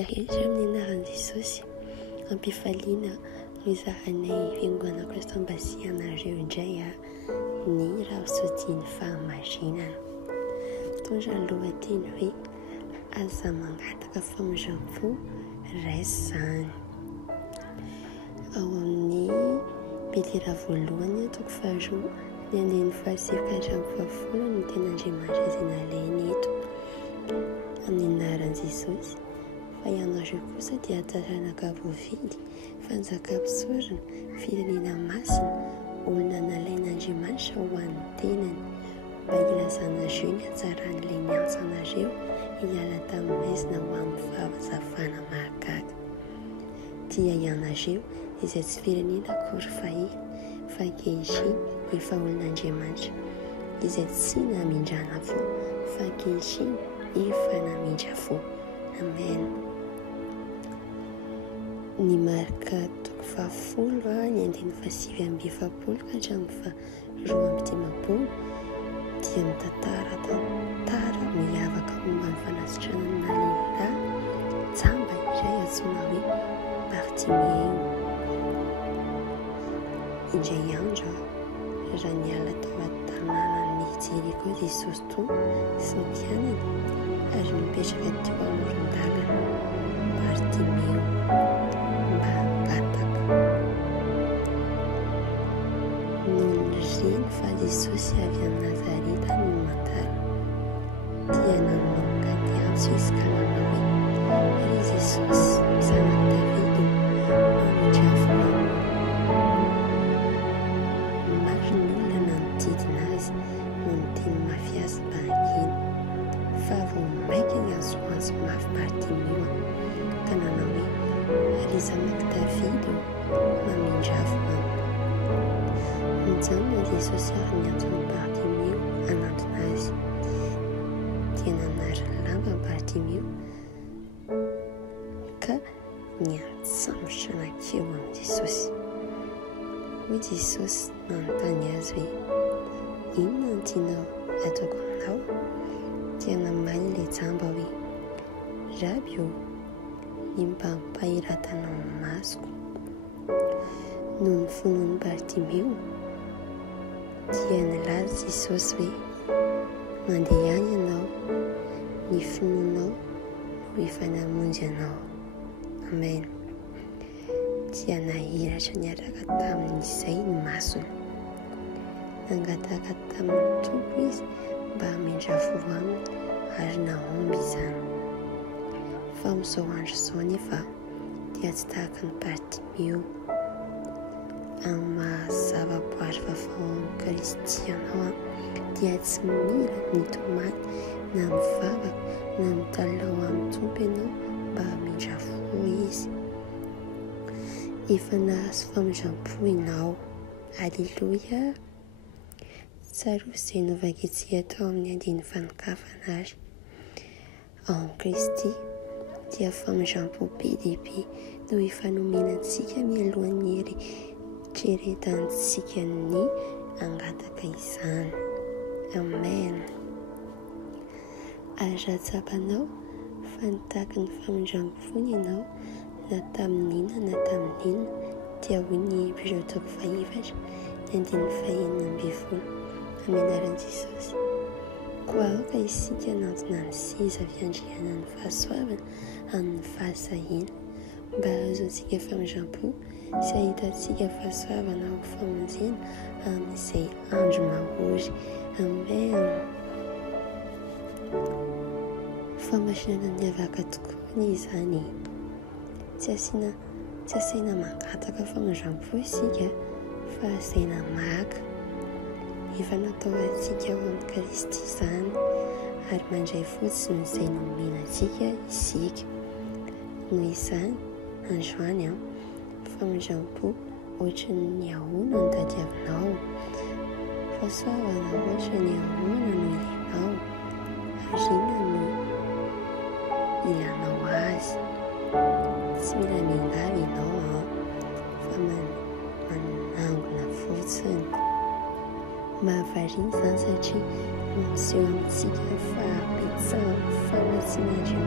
Antsika rehetra amin'ny anaran'i Jesosy, ampifaliana no izahanay fiangonana Kristo-Mbasia anareo indray ny rahasoatiny fahamarinana. Mitondra lohateny hoe aza mangataka famindram-po raisy izany. Ao amin'ny petera voalohany toko faharoa ny andininy fahasivy hatramin'ny fahafolo ny ten'Andriamanitra izay nalainy eto amin'ny anaran'i Jesosy. Fa ianareo kosa dia taranaka voavidy, fanjakam-pisorana, firenena masina, olona nalain'Andriamanitra ho an'ny tenany, mba ilazanareo ny hatsaran'ilay niantsanareo hiala tamin'ny maizina ho amin'ny fahavazavana mahagaga. Dia ianareo izay tsy firenena akory fahiny, fa ankehitriny efa olon'Andriamanitra, izay tsy namindrana fo, fa ankehitriny efa namindra fo. Amen. Ny marika toko fahafolo ny andininy fahasivy amby efapolo ka hatramin'ny faharoa amby dimampolo dia mitantara miavaka momba ny fanasitranana lehilahy jamba iray antsoina hoe Bartimeo. Indray andro raha niala tao an-tanànan'ny Jeriko Jesosy tony sy ny mpianany ary mipetraka teo amoron-dalana Bartimeo mba hangataka. Noho ny reny fa Jesosy avy amin'ny Nazareta no mantara dia nanomboka ny antso izy ka nanao hoe ry Jesosy zanak'i Davida, mamindra voa. Maro ny olona nanodidina azy no niteny mafy azy mba hangina, fa vao maika ny azoazo mafy Bartimeo ka nanao hoe ry zanak'i Davida, mamindra voa. Nijanona Jesosy ary niantsona Bartimeo hanantona azy. Dia nanariny lamba Bartimeo ka niantsambotra nakeo amin'ny Jesosy. Hoy Jesosy nanontany azy hoe inona no tianao ataoko aminao? Dia namaly ilay jamba hoe Rabi, ny mba hampahirantanao ny masoko. Noho ny fonon'ny Bartimeo dia nilaza Jesosy hoe mandeha ihany ianao, ny fononao no efa namonjy anao. Amen. Dia nahiratra niaraka tamin'izay ny masony. Nangataka tamin'ny tompo izy mba hamindra voa aminy ary nahomby izany. Fa amin'izao andro izao nefa dia tsy tahaka ny Bartimeo. Amin'ny mahazava-boary vaovao amin'ny Kristy ianao dia tsy mila mitomany na mivavaka na mitalao amin'ny tompo ianao mba hamindra voa izy. Efa nahazo famindram-po ianao. Alleluia. Tsaroa izay novakintsika tao amin'ny andininy fanokafana ary ao amin'ny Kristy dia famindram-po be dia be no efa nomenantsika mialohan'ny eritreretantsika ny hangataka izany. Amen. Ary raha tsapanao fa nitaky ny famindram-pony ianao na tamin'inona na tamin'inona dia hoy ny Hebreo toko fahaefatra ny andininy fahaenina amby folo amin'ny anaran'i Jesosy. Koa aoka isika nantona ny seza fiandriana ny fahasoavana amin'ny fahasahiana mba ahazoantsika famindram-po sy ahitantsika fahasoavana ho famonjena amin'izay andro mahory. Amen. Famasinana miavaka tokoa izany. Tsy asaina mangataka famindram-po isika fa asaina maka. Efa natao antsika ao amin'ny Kristy izany ary mandray fotsiny izay nomenantsika isika. Noho izany androany famindram-po ohatran'ny ahoana no tadiavinao, fahasoavana ohatran'ny ahoana no ilainao, ary inona no ilanao azy. Tsy mila miangavy ianao fa manangona fotsiny. Mahavariana izany satria mampiseho amintsika fahabetsahana famatsian'Andriamanitra